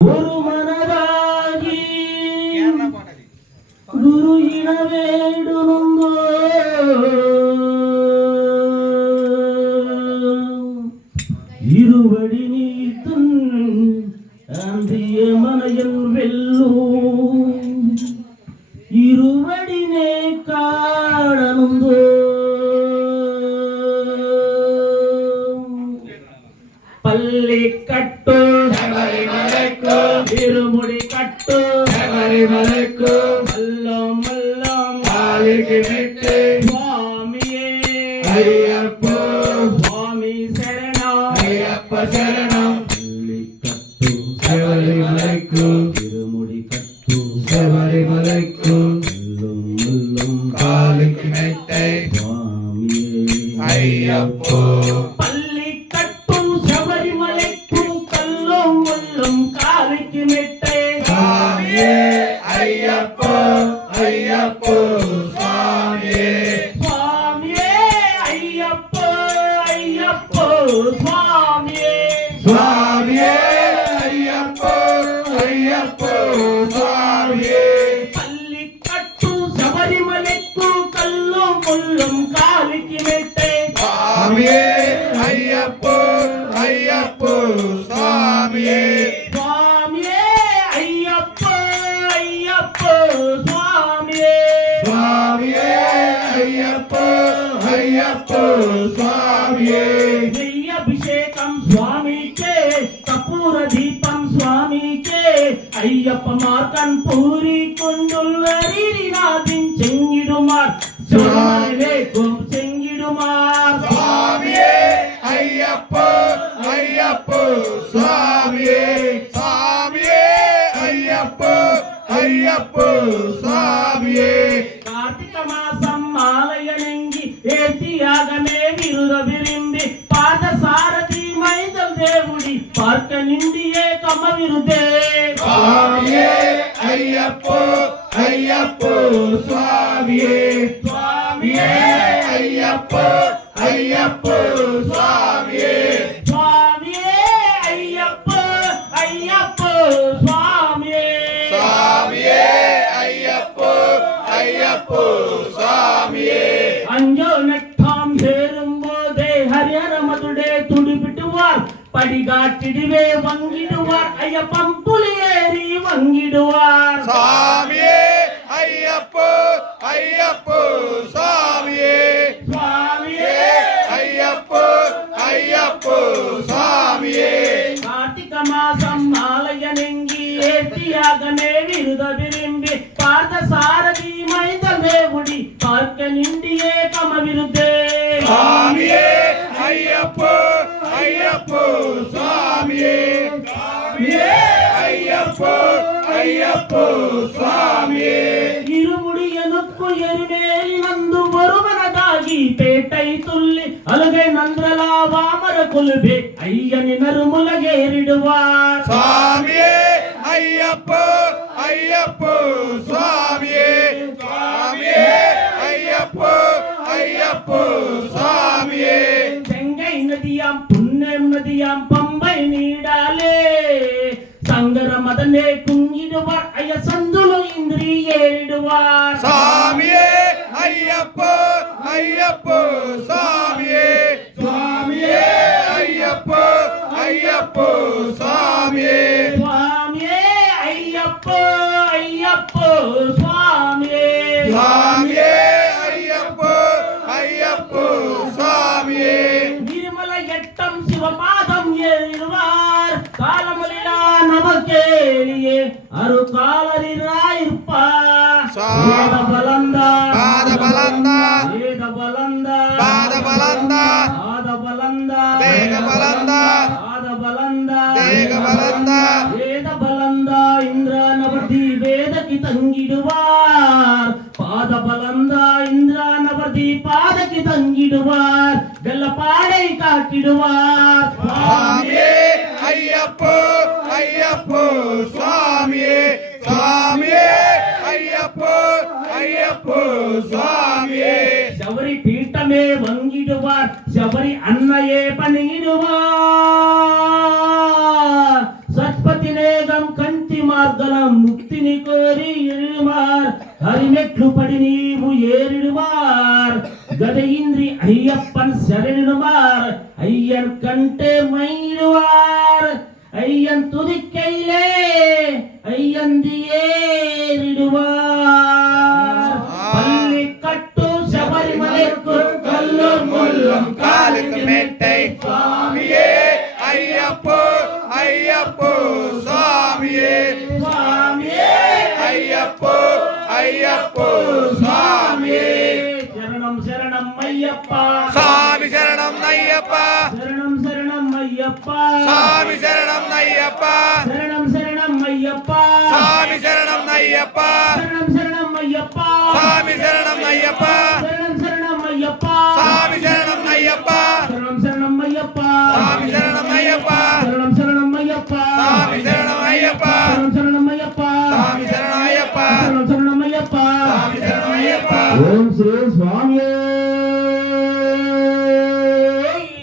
ஒரு மனதாகி குரு இனவேடுனந்தோ இருவடி நீத்தும் அந்திய மனையன் பள்ளி கட்டு இருமுடி கட்டு. மல்லம் மல்லம் சுவாமியே. ஐயப்போ சுவாமி சரணம். ஐயப்ப சரணம். கட்டு சபரிமலைக்கு இருமுடி கட்டு. சுவாமியே. சுவாமியே ஐயப்போ ஐயப்போ சுவாமியே. பள்ளி கட்டும் சபரிமலைக்கும் கல்லும் முள்ளும் காலைக்கு மெட்டை ஐயப்பனார் கண் பூரி கொண்டுள்ள ரீரிநாதின் செங்கிடுமார். சிவனே செங்கிடுமார். ஐயப்போ சுவாமியே. சுவாமியே. ஐயப்போ ஐயப்போ சுவாமியே. சுவாமியே ஐயப்போ ஐயப்போ சுவாமியே. சுவாமியே ஐயப்போ ஐயப்போ சுவாமியே. அஞ்சோ நெட்டாம் சேரும் போதே ஹரியரமதுடே துடிபிட்டுவார் படிகாட்டிடுவே வங்கிடுவார். ஐயப்பம் புலியேறி வங்கிடுவார். சுவாமியே ஐயப்போ ஐயப்போ சாமியே. சுவாமியே ஐயப்போ ஐயப்போ சாமியே. கார்த்திக மாசம் ஆலய நெங்கி ஏற்றியாகமே விருத விரும்பி பார்த்த சாரதி மைந்தமே குடி பார்க்க நின்றியே கம விருதே சாமியே ஐயப்போ ஐயப்போ சாமியே. சாமியே. ஐயப்போ ஐயப்போ சுவாமியே ಬೆರುಡೇರಿ ನಂದು ಬರುವನದಾಗಿ ಪೇಟೈ ತುಲ್ಲಿ ಅಲುಗೆ ನಂದ್ರಲ ವಾಮರ ಕುಲುಬೆ ಅಯ್ಯನಿನರು ಮುಲಗೇರಿಡುವಾರ್ ಸ್ವಾಮಿಯೇ ಅಯ್ಯಪ್ಪ ಅಯ್ಯಪ್ಪ ಸ್ವಾಮಿಯೇ ಸ್ವಾಮಿಯೇ ಅಯ್ಯಪ್ಪ ಅಯ್ಯಪ್ಪ ಸ್ವಾಮಿಯೇ ಗಂಗೈ ನದಿಯಾಂ ಪುಣ್ಯಂ ನದಿಯಾಂ ಪಂಬೈ ನೀಡಾಲೆ மதனே குங்கிடுவார். ஐய சந்துலு இந்திரி ஏறிடுவார் சுவாமியே ஐயப்போ ஐயப்போ சுவாமியே சுவாமியே. ஐயப்போ ஐயப்போ சுவாமியே சுவாமியே ஐயப்போ ஐயப்போ நமக்கே எளியே அருள்பாலரிராயிருப்பா பாத பலந்தா பாத பலந்தா வேத பலந்தா பாத பலந்தா பாத பலந்தா வேத பலந்தா பாத பலந்தா வேத பலந்தா வேத பலந்தா இந்திரனவர்த்தி வேதக்கு தங்கிடுவார். பாத பலந்தா இந்திரனவர்த்தி பாதக்கு தங்கிடுவார். வெள்ள பாடை காட்டிடுவார் ஐயப்போ. ஐயப்போ சுவாமியே சுவாமியே ஐயப்போ ஐயப்போ சுவாமியே. சபரி பீட்டமே வங்கிடுவார் சபரி அன்னையே பணியிடுவார். சத்பதி நேகம் కంటి మార్గలం ముక్తిని కోరి ఎరుమార్ హరిమెట్లు పడి నీవు ఏరిడుమార్ గద ఇంద్రి అయ్యప్పన్ శరణుమార్ అయ్యన్ కంటే துதிக்கையிலே ஐயந்தி ஏறிடுவார். பள்ளி கட்டு சபரிமலைக்கு கல்லும் முள்ளும் காலுக்கு மேட்டை. சுவாமியே ஐயப்போ ஐயப்போ சுவாமியே. சுவாமியே. ஐயப்போ ஐயப்போ சுவாமியே. சரணம் சரணம் ஐயப்பா. சாமி சரணம் ஐயப்பா. ஐயப்பா சாமி சரணம் ஐயப்பா சரணம் சரணம் ஐயப்பா சாமி சரணம் ஐயப்பா சரணம் சரணம் ஐயப்பா சாமி சரணம் ஐயப்பா சரணம் சரணம் ஐயப்பா சாமி சரணம் ஐயப்பா சரணம் சரணம் ஐயப்பா சாமி சரணம் ஐயப்பா சரணம் சரணம் ஐயப்பா சாமி சரணம் ஐயப்பா